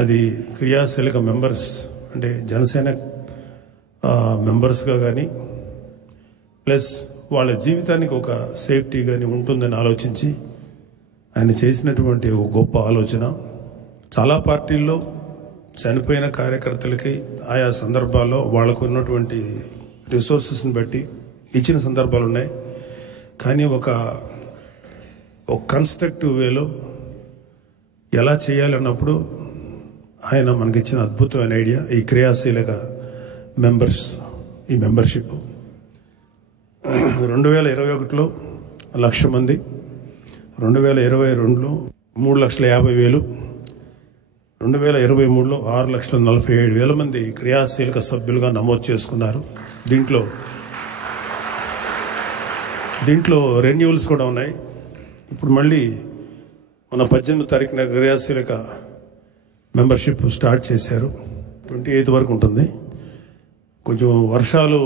అది క్రియాశీలక మెంబర్స్ అంటే జనసేన మెంబర్స్గా కానీ ప్లస్ వాళ్ళ జీవితానికి ఒక సేఫ్టీ కానీ ఉంటుందని ఆలోచించి ఆయన చేసినటువంటి ఒక గొప్ప ఆలోచన. చాలా పార్టీల్లో చనిపోయిన కార్యకర్తలకి ఆయా సందర్భాల్లో వాళ్ళకు ఉన్నటువంటి రిసోర్సెస్ని బట్టి ఇచ్చిన సందర్భాలు ఉన్నాయి. కానీ ఒక కన్స్ట్రక్టివ్ వేలో ఎలా చేయాలన్నప్పుడు ఆయన మనకి ఇచ్చిన అద్భుతమైన ఐడియా ఈ క్రియాశీలక మెంబర్స్, ఈ మెంబర్షిప్. 2021లో 1,00,000 మంది, 2022లో 3,50,000, 2023లో 6,47,000 మంది క్రియాశీలక సభ్యులుగా నమోదు చేసుకున్నారు. దీంట్లో రెన్యూవల్స్ కూడా ఉన్నాయి. ఇప్పుడు మళ్ళీ మన 18వ తారీఖున క్రియాశీలక మెంబర్షిప్ స్టార్ట్ చేశారు. 28 వరకు ఉంటుంది. కొంచెం వర్షాలు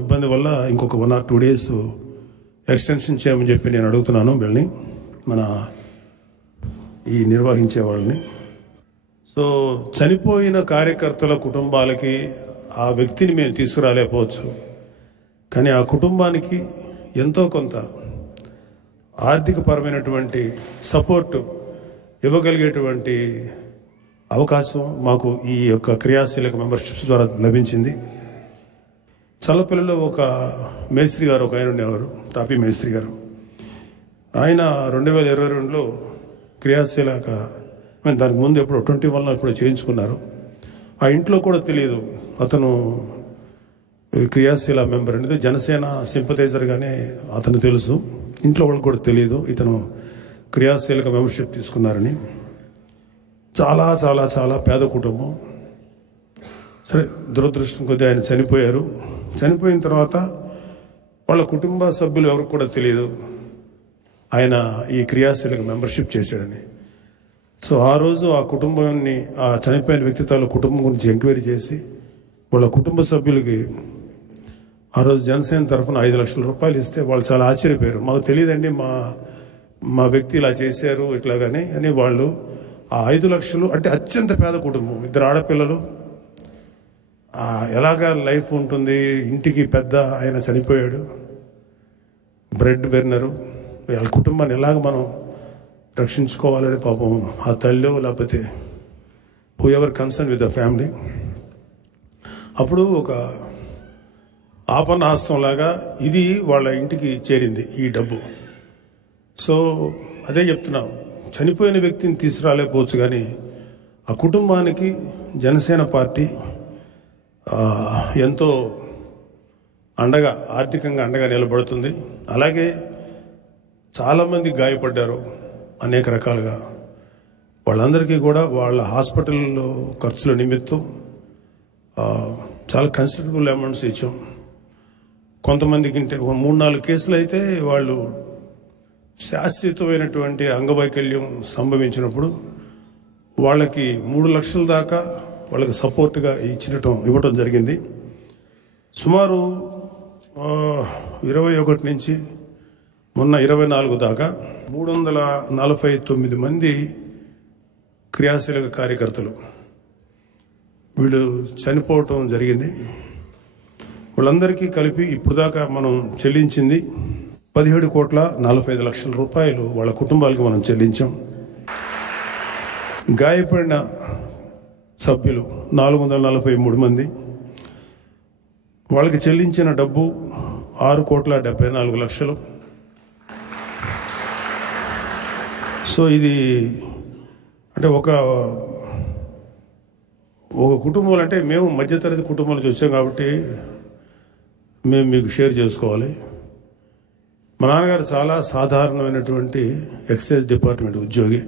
ఇబ్బంది వల్ల ఇంకొక 1 or 2 days ఎక్స్టెన్షన్ చేయమని చెప్పి నేను అడుగుతున్నాను వీళ్ళని, మన ఈ నిర్వహించే వాళ్ళని. సో చనిపోయిన కార్యకర్తల కుటుంబాలకి ఆ వ్యక్తిని మేము తీసుకురాలేకపోవచ్చు, కానీ ఆ కుటుంబానికి ఎంతో కొంత ఆర్థికపరమైనటువంటి సపోర్టు ఇవ్వగలిగేటువంటి అవకాశం మాకు ఈ యొక్క క్రియాశీలక మెంబర్షిప్స్ ద్వారా లభించింది. చల్లపల్లిలో ఒక మేస్త్రి గారు ఒక ఆయన ఉండేవారు, తాపీ మేస్త్రి గారు. ఆయన 2022లో క్రియాశీలక, దానికి ముందు ఎప్పుడు 21లో ఇప్పుడు చేయించుకున్నారు. ఆ ఇంట్లో కూడా తెలియదు అతను క్రియాశీల మెంబర్ అనేది. జనసేన సింపథైజర్గానే అతను తెలుసు, ఇంట్లో వాళ్ళకి కూడా తెలియదు ఇతను క్రియాశీలక మెంబర్షిప్ తీసుకున్నారని. చాలా చాలా చాలా పేద కుటుంబం. సరే, దురదృష్టం కొద్దీ ఆయన చనిపోయారు. చనిపోయిన తర్వాత వాళ్ళ కుటుంబ సభ్యులు ఎవరికి కూడా తెలియదు ఆయన ఈ క్రియాశీలక మెంబర్షిప్ చేశాడని. సో ఆ రోజు ఆ కుటుంబాన్ని, ఆ చనిపోయిన వ్యక్తిత్వాల కుటుంబం గురించి ఎంక్వైరీ చేసి వాళ్ళ కుటుంబ సభ్యులకి ఆ రోజు జనసేన తరఫున 5 లక్షల రూపాయలు ఇస్తే వాళ్ళు చాలా ఆశ్చర్యపోయారు. మాకు తెలియదండి, మా వ్యక్తి ఇలా చేశారు ఇట్లాగానే అని. వాళ్ళు ఆ 5 లక్షలు అంటే అత్యంత పేద కుటుంబం, 2 ఆడపిల్లలు, ఎలాగా లైఫ్ ఉంటుంది, ఇంటికి పెద్ద ఆయన చనిపోయాడు, బ్రెడ్ బెర్నరు, వాళ్ళ కుటుంబాన్ని ఎలాగ మనం రక్షించుకోవాలని పాపం ఆ తల్లి లేకపోతే who ever concern with the family. అప్పుడు ఒక ఆపన్న హస్తంలాగా ఇది వాళ్ళ ఇంటికి చేరింది ఈ డబ్బు. సో అదే చెప్తున్నాం, చనిపోయిన వ్యక్తిని తీసుకురాలేకపోవచ్చు, కానీ ఆ కుటుంబానికి జనసేన పార్టీ ఎంతో అండగా, ఆర్థికంగా అండగా నిలబడుతుంది. అలాగే చాలామంది గాయపడ్డారు అనేక రకాలుగా. వాళ్ళందరికీ కూడా వాళ్ళ హాస్పిటల్లో ఖర్చుల నిమిత్తం చాలా కన్సిడరబుల్ అమౌంట్స్ ఇచ్చాం. కొంతమందికి 3-4 కేసులు అయితే వాళ్ళు శాశ్వతమైనటువంటి అంగవైకల్యం సంభవించినప్పుడు వాళ్ళకి 3 లక్షల దాకా వాళ్ళకి సపోర్ట్గా ఇవ్వటం జరిగింది. సుమారు 21 నుంచి మొన్న 24 దాకా 349 మంది క్రియాశీలక కార్యకర్తలు వీళ్ళు చనిపోవటం జరిగింది. వాళ్ళందరికీ కలిపి ఇప్పుడు దాకా మనం చెల్లించింది 17,45,00,000 రూపాయలు వాళ్ళ కుటుంబాలకు మనం చెల్లించాం. గాయపడిన సభ్యులు 443 మంది, వాళ్ళకి చెల్లించిన డబ్బు 6,74,00,000. సో ఇది అంటే ఒక కుటుంబాలు, అంటే మేము మధ్యతరగతి కుటుంబాల నుంచి వచ్చాం కాబట్టి మేము మీకు షేర్ చేసుకోవాలి. మా నాన్నగారు చాలా సాధారణమైనటువంటి ఎక్సైజ్ డిపార్ట్మెంట్ ఉద్యోగి.